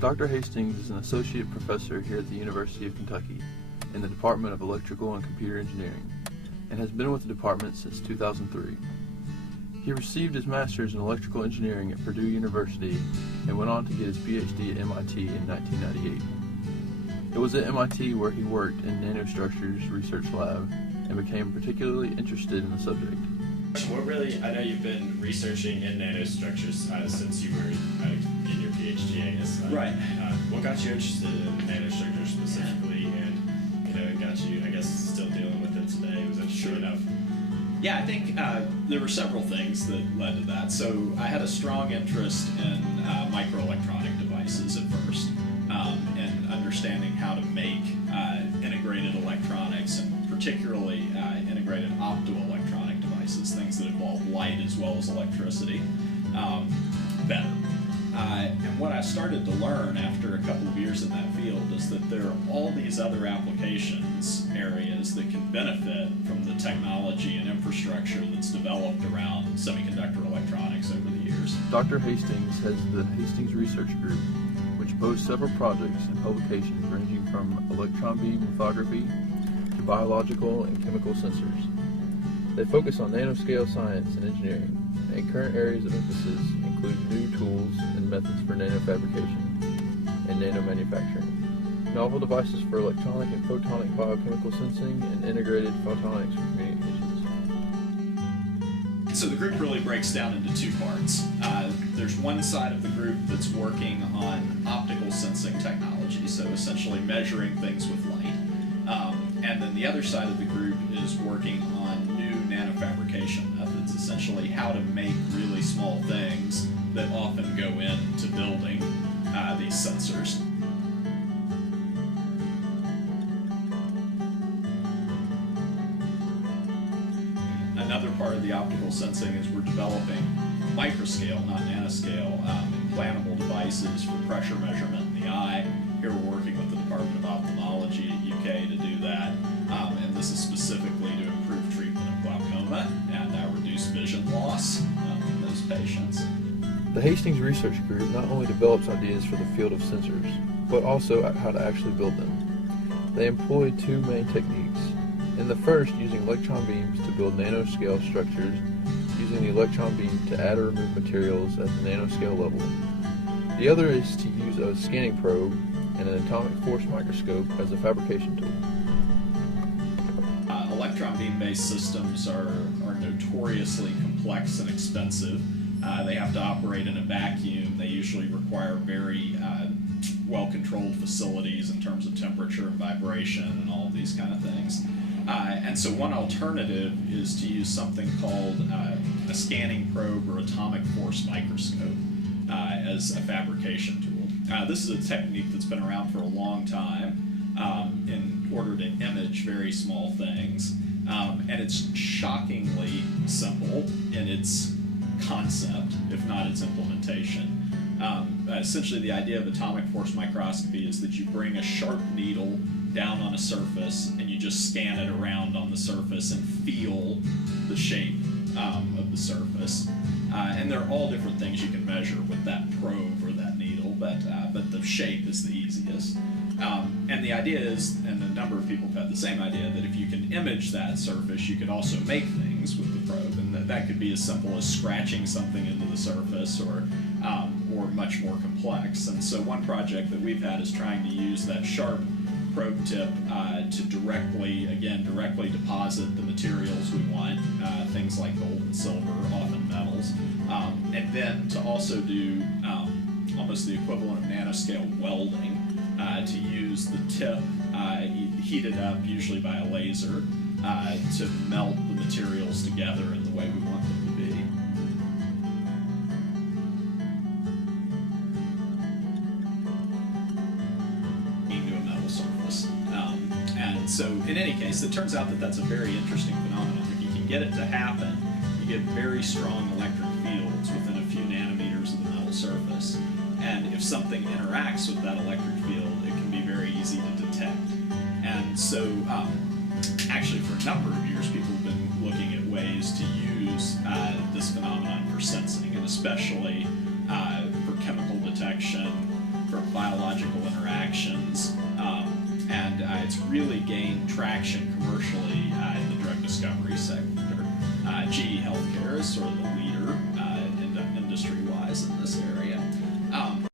Dr. Hastings is an associate professor here at the University of Kentucky in the Department of Electrical and Computer Engineering and has been with the department since 2003. He received his master's in electrical engineering at Purdue University and went on to get his PhD at MIT in 1998. It was at MIT where he worked in Nanostructures Research Lab and became particularly interested in the subject. I know you've been researching in nanostructures since you were in your PhD, I guess. Right. What got you interested in nanostructures specifically, and got you, I guess, still dealing with it today? Was it sure enough? Yeah, I think there were several things that led to that. So I had a strong interest in microelectronic devices at first, and understanding how to make integrated electronics, and particularly integrated optoelectronic devices, things that involve light as well as electricity, better. And what I started to learn after a couple of years in that field is that there are all these other applications areas that can benefit from the technology and infrastructure that's developed around semiconductor electronics over the years. Dr. Hastings heads the Hastings Research Group, which boasts several projects and publications ranging from electron beam lithography to biological and chemical sensors. They focus on nanoscale science and engineering, and current areas of emphasis include new tools and methods for nanofabrication and nanomanufacturing, novel devices for electronic and photonic biochemical sensing, and integrated photonics for communications. So the group really breaks down into two parts. There's one side of the group that's working on optical sensing technology, so essentially measuring things with light. And then the other side of the group is working on new nanofabrication methods, essentially how to make really small things that often go into building these sensors. Another part of the optical sensing is we're developing microscale, not nanoscale, implantable devices for pressure measurement in the eye. Here we're working with the Department of Ophthalmology at UK to do that, and this is specifically to improve treatment of glaucoma and reduce vision loss in those patients. The Hastings Research Group not only develops ideas for the field of sensors, but also how to actually build them. They employ two main techniques. In the first, using electron beams to build nanoscale structures, using the electron beam to add or remove materials at the nanoscale level. The other is to use a scanning probe and an atomic force microscope as a fabrication tool. Electron beam-based systems are notoriously complex and expensive. They have to operate in a vacuum. They usually require very well-controlled facilities in terms of temperature and vibration and all of these kind of things. And so one alternative is to use something called a scanning probe or atomic force microscope as a fabrication tool. This is a technique that's been around for a long time in order to image very small things. And it's shockingly simple in its concept, if not its implementation. Essentially, the idea of atomic force microscopy is that you bring a sharp needle down on a surface and you just scan it around on the surface and feel the shape of the surface. And there are all different things you can measure with that probe or that needle, but the shape is the easiest. And the idea is, and a number of people have had the same idea, that if you can image that surface, you could also make things with the probe, and that could be as simple as scratching something into the surface, or much more complex. And so one project that we've had is trying to use that sharp probe tip to directly deposit the materials we want, things like gold and silver, often metals, and then to also do almost the equivalent of nanoscale welding, to use the tip heated up, usually by a laser, to melt the materials together in the way we want them to be. Into a metal surface. And so in any case, it turns out that that's a very interesting phenomenon. If you can get it to happen, you get very strong electric fields within a few nanometers of the metal surface. And if something interacts with that electric field, it can be very easy to detect. And so actually for a number of years, people have been looking at ways to use this phenomenon for sensing, and especially for chemical detection, for biological interactions, and it's really gained traction commercially in the drug discovery sector. GE Healthcare is sort of the leader industry-wise in this area.